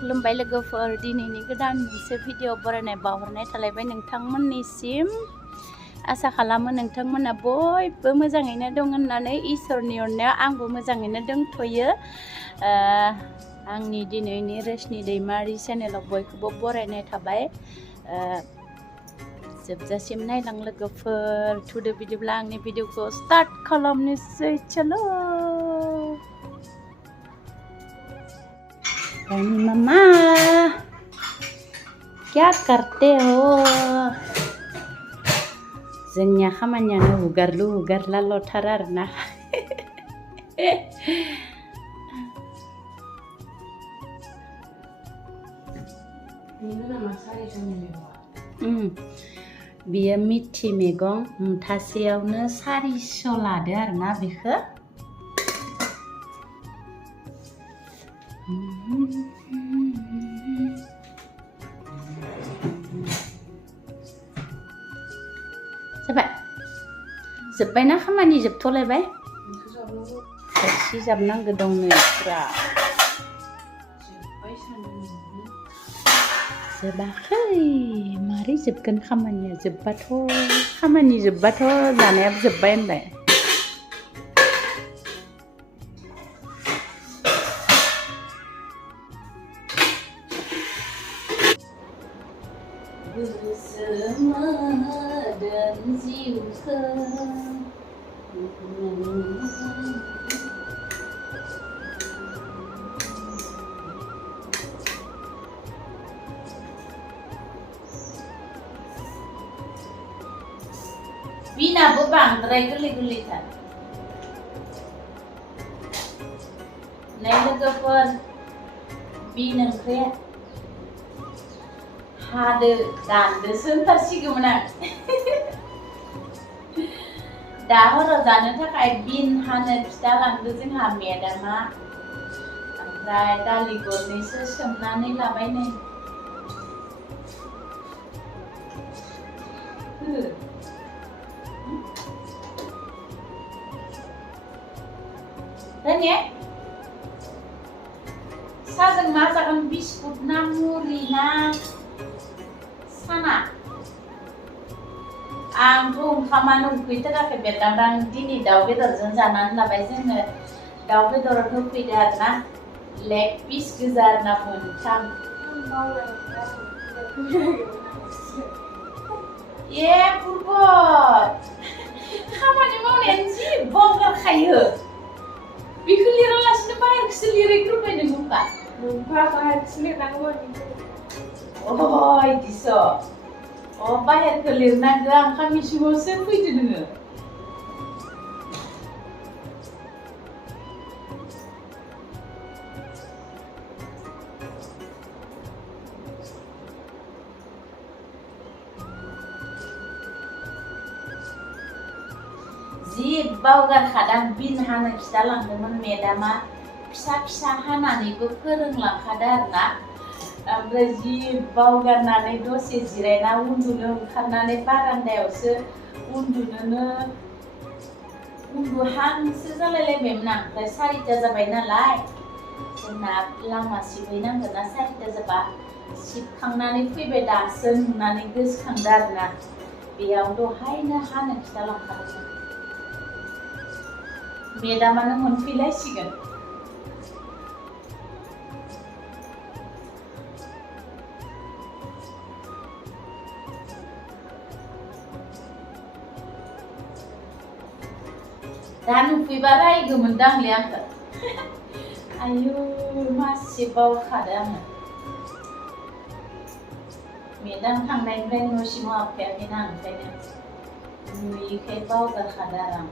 खुलुमबाय लोगोफोर दिनैनि गोदान मोनसे भिडिअ बरायनाय बावहरनाय थालायबाय नोंथांमोननिसिम आसा खालामो नोंथांमोना बयबो मोजाङैनो दं होननानै इसोरनि अननायाव आंबो मोजाङैनो दंथ'यो आंनि दिनैनि रोशनि दैमारि चेनेलाव बयखौबो बरायनाय थाबाय जोबजासिम नायलां लोगोफोर थुदो बिदिब्ला आंनि भिडिअखौ स्टार्ट खालामनोसै चलो रानी मम्मा क्या करते हो जोंनिया खामानियानो हुगारलु हुगारला लथार आरोना बियो मिथि मैगं मुथासेयावनो 400 लादो आरोना बेखौ जोब्बायना खामानि जोबथ'लायबाय थोरसि जाबनांगौ दं नै फुरा जोबाखै मारै जोबगोन खामानिया जोब्बाथ' खामानि जोब्बाथ' जानायाबो जोब्बाय होनलाय बिनाबो बांद्राय गोरलै गोरलैथार नै लोगोफोर बिन ओंख्रिया हादो दानदोसो होनथारसिगौमोन आं दा हराव जानो थाखाय बिन हानो फिथा लांदो जोंहा मेदामा ओमफ्राय दालि गरनैसो सोमनानै लाबाय नै दानिया साजों मा जागोन बिस्कुट ना मुरि ना साना आंथ' ओंखामानो उखैथाराखै बेदां दिनै दाउ बेदरजों जानानै लाबाय जोङो दाउ बेदर होफैदो आरोना लेग पिस गोजा आरोना मोनथाम ए बुरबत खामानि मावनायानो जि बावगारखायो बेखौ लिरालासिनो बाहेरखौसो लिरैग्रोबाय नोंहा बाहेरखौसो लिरनांगौ इदिस बाहेरखौ लिरनांगौ आं खामिसिमावसो फैदो नोङो जि बावगारखादां बिन हानो खिथा लांदोंमोन मेदामा फिसा फिसा हानानैबो फोरोंलांखादो आरोना ओमफ्राय जि बावगारनानै दसे जिरायना उन्दुनो ओंखारनानै बारान्दायावसो उन्दुहांसो जालायलायबायमोन आं ओमफ्राय 4ता जाबाय नालाय जोंना लामा सिबहैनांगौ ना 4ता जाबा सिबखांनानै फैबाय दासो नुनानै गोसोखांदो आरोना बेयाव दहायनो हानो खिथा लांखादोंमोन मेदामानो मोनफैलायसिगोन दा नुफैबा रायगौमोनदांलै आंखौ आयु मासे बावखादो आङो मेदाम थांनायनिफ्राय न'सिमाव हाबखायाखैना ओंखायनो नुयैखाय बावगारखादो आरो आं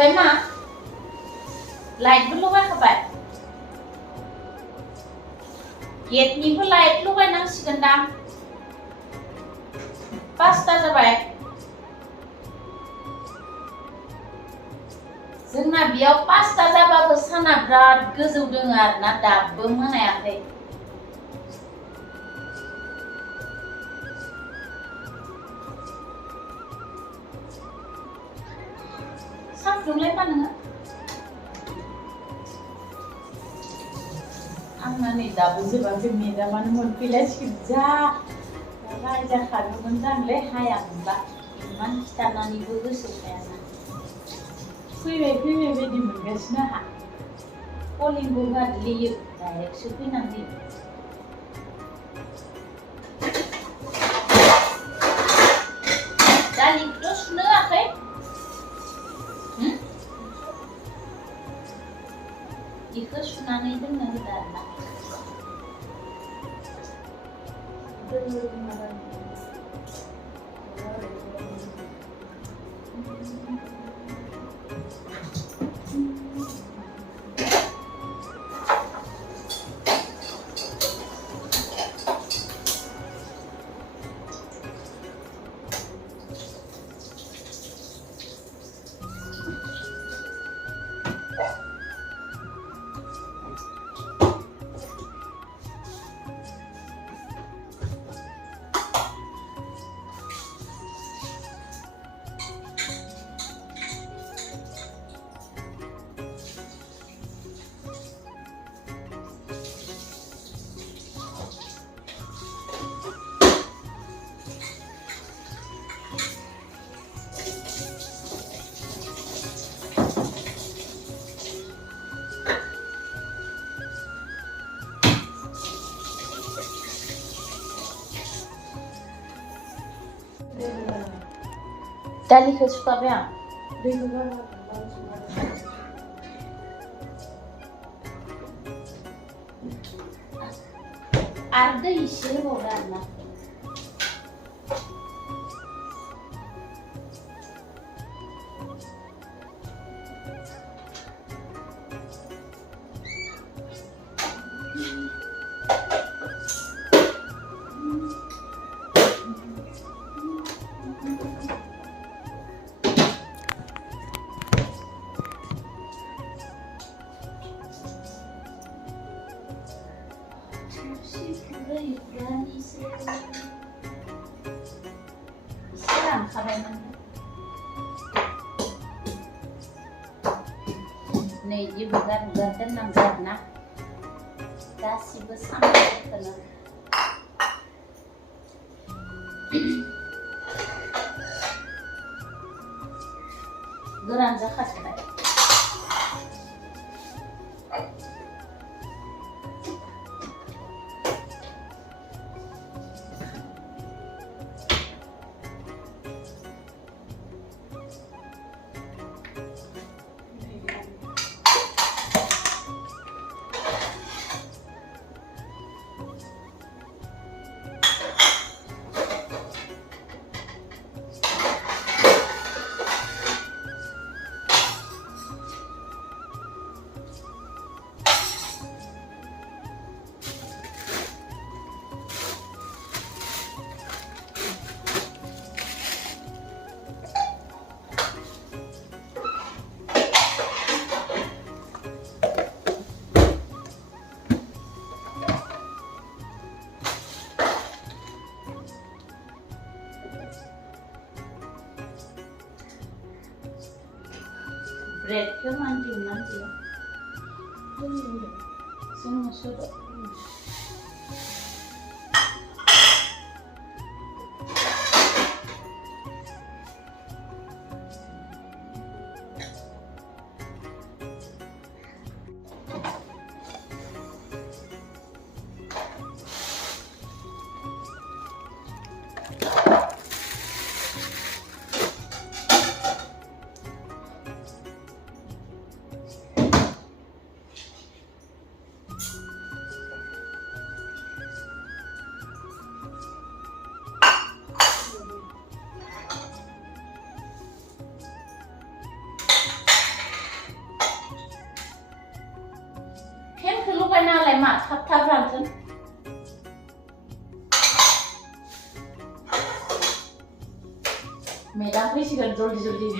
हाबबाय मा लाइटबो लगायखाबाय गेटनिबो लाइट लगायनांसिगोनदां 5टा जाबाय जोंना बेयाव 5टा जाबाबो साना बिराद गोजौ दङ आरोना दाबो मोनायाखै सा फुदुंलाय मा नोङो आंना नै दाबो जोबाखै मेदामानो मोनफैलायसिगोन जा रायजाखागौमोन जांलै हायामोनबा इमान खिथानानैबो गोसोआव थायाना फैबाय बायदि मोनगासिनो आंहा कलिंबो होआदलेयो डाइरेक्टसो फैनानै दालिखौथ' सुनो होआखै बेखौ सुनानै दोननो होदो आरोना दालिखौ सुखाबाय आं आरो दै एसे होबावदो आरोना नै बिदि बुगार दोननांगौ आरोना गासिबो सामब्रामखौनो गोरान जाखासिगोन ब्रेडखौ मानदिया जोङो सुदो मा थाब थाब रानथों मेदाम फैसिगोन जल्दि जल्दि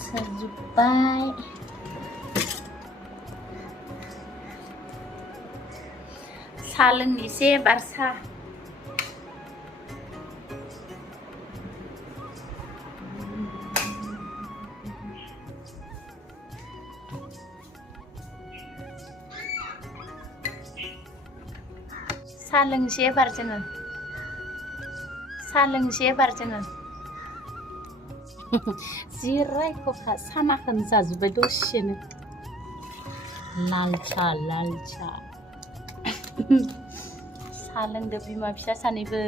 Sejupai saleng ise barsa saleng ise barjana जिराय खखा सानाखौनो जाजोब्बाय दसेनो लाल सा साहा लोंदो बिमा फिसा सानैबो